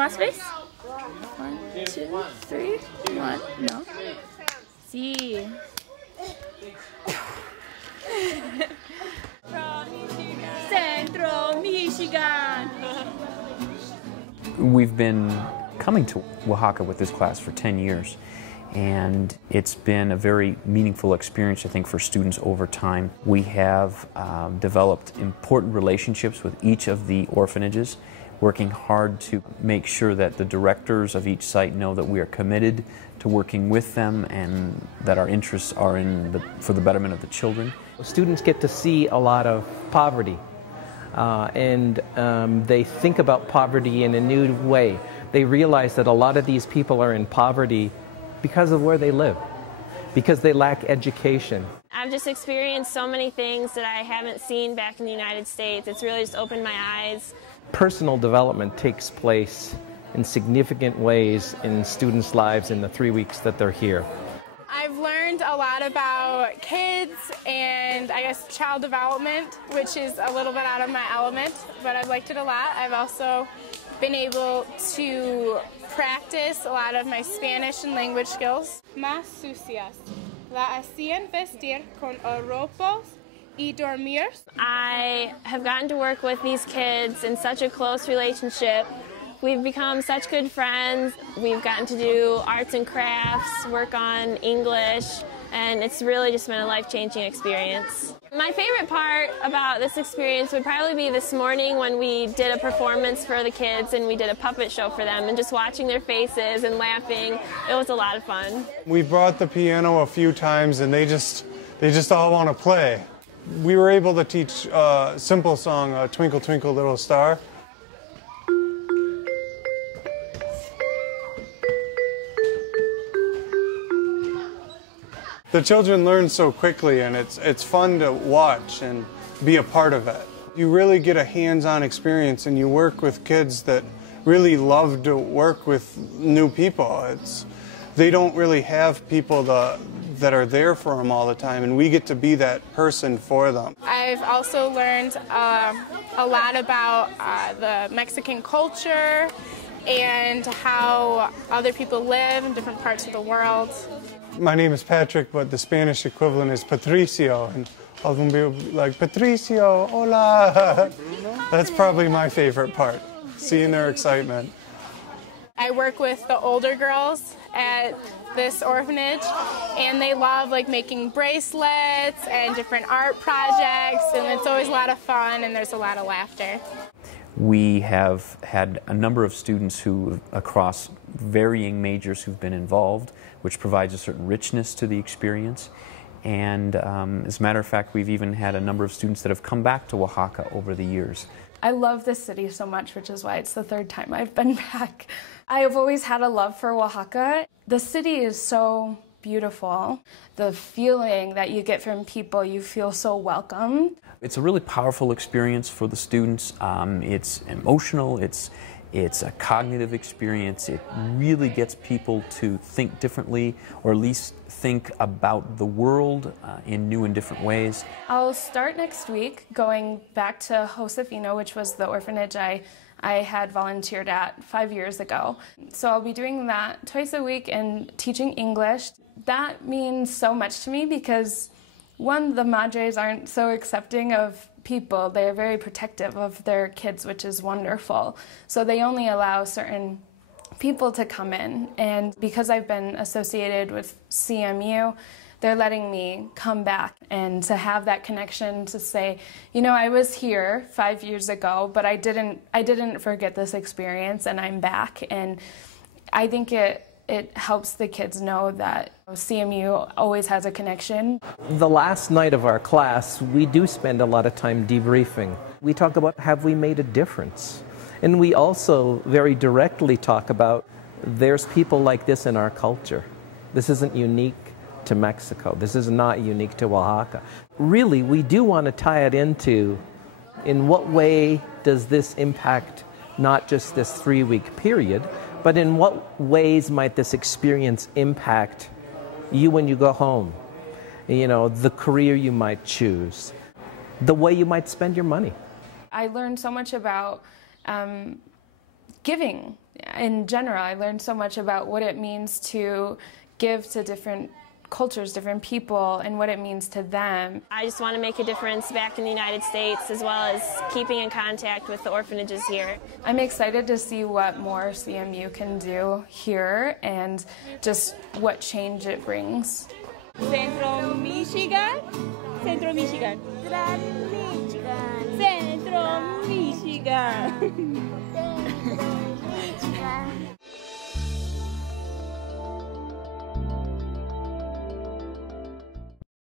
más vez? 1, 2, 3, 1, no. Sí. Centro Michigan. We've been coming to Oaxaca with this class for 10 years, and it's been a very meaningful experience, I think, for students over time. We have developed important relationships with each of the orphanages, working hard to make sure that the directors of each site know that we are committed to working with them and that our interests are for the betterment of the children. Students get to see a lot of poverty, and they think about poverty in a new way. They realize that a lot of these people are in poverty because of where they live, because they lack education. I've just experienced so many things that I haven't seen back in the United States. It's really just opened my eyes. Personal development takes place in significant ways in students' lives in the 3 weeks that they're here. I've learned a lot about kids and I guess child development, which is a little bit out of my element, but I've liked it a lot. I've also been able to practice a lot of my Spanish and language skills. Más sucias. La hacían vestir con oropos y dormir. I have gotten to work with these kids in such a close relationship. We've become such good friends. We've gotten to do arts and crafts, work on English, and it's really just been a life-changing experience. My favorite part about this experience would probably be this morning when we did a performance for the kids and we did a puppet show for them, and just watching their faces and laughing. It was a lot of fun. We brought the piano a few times and they just all want to play. We were able to teach a simple song, Twinkle Twinkle Little Star. The children learn so quickly, and it's fun to watch and be a part of it. You really get a hands-on experience, and you work with kids that really love to work with new people. They don't really have people that are there for them all the time, and we get to be that person for them. I've also learned a lot about the Mexican culture and how other people live in different parts of the world. My name is Patrick, but the Spanish equivalent is Patricio, and all of them will be like, Patricio, hola. That's probably my favorite part, seeing their excitement. I work with the older girls at this orphanage, and they love making bracelets and different art projects, and it's always a lot of fun and there's a lot of laughter. We have had a number of students who, across varying majors, who've been involved, which provides a certain richness to the experience. And as a matter of fact, we've even had a number of students that have come back to Oaxaca over the years. I love this city so much, which is why it's the 3rd time I've been back. I have always had a love for Oaxaca. The city is so beautiful. The feeling that you get from people, you feel so welcomed. It's a really powerful experience for the students. It's emotional, it's a cognitive experience. It really gets people to think differently, or at least think about the world in new and different ways. I'll start next week going back to Josefina, which was the orphanage I had volunteered at 5 years ago. So I'll be doing that twice a week and teaching English. That means so much to me because, one, the madres aren't so accepting of people. They're very protective of their kids, which is wonderful. So they only allow certain people to come in. And because I've been associated with CMU, they're letting me come back and to have that connection to say, you know, I was here 5 years ago, but I didn't forget this experience, and I'm back. And I think it helps the kids know that CMU always has a connection. The last night of our class, we do spend a lot of time debriefing. We talk about, have we made a difference? And we also very directly talk about, there's people like this in our culture. This isn't unique to Mexico. This is not unique to Oaxaca. Really, we do want to tie it into, in what way does this impact not just this 3-week period, but in what ways might this experience impact you when you go home? You know, the career you might choose, the way you might spend your money. I learned so much about giving in general, I learned so much about what it means to give to different cultures, different people, and what it means to them. I just want to make a difference back in the United States, as well as keeping in contact with the orphanages here. I'm excited to see what more CMU can do here and just what change it brings. Centro Michigan, Centro Michigan, Centro Michigan.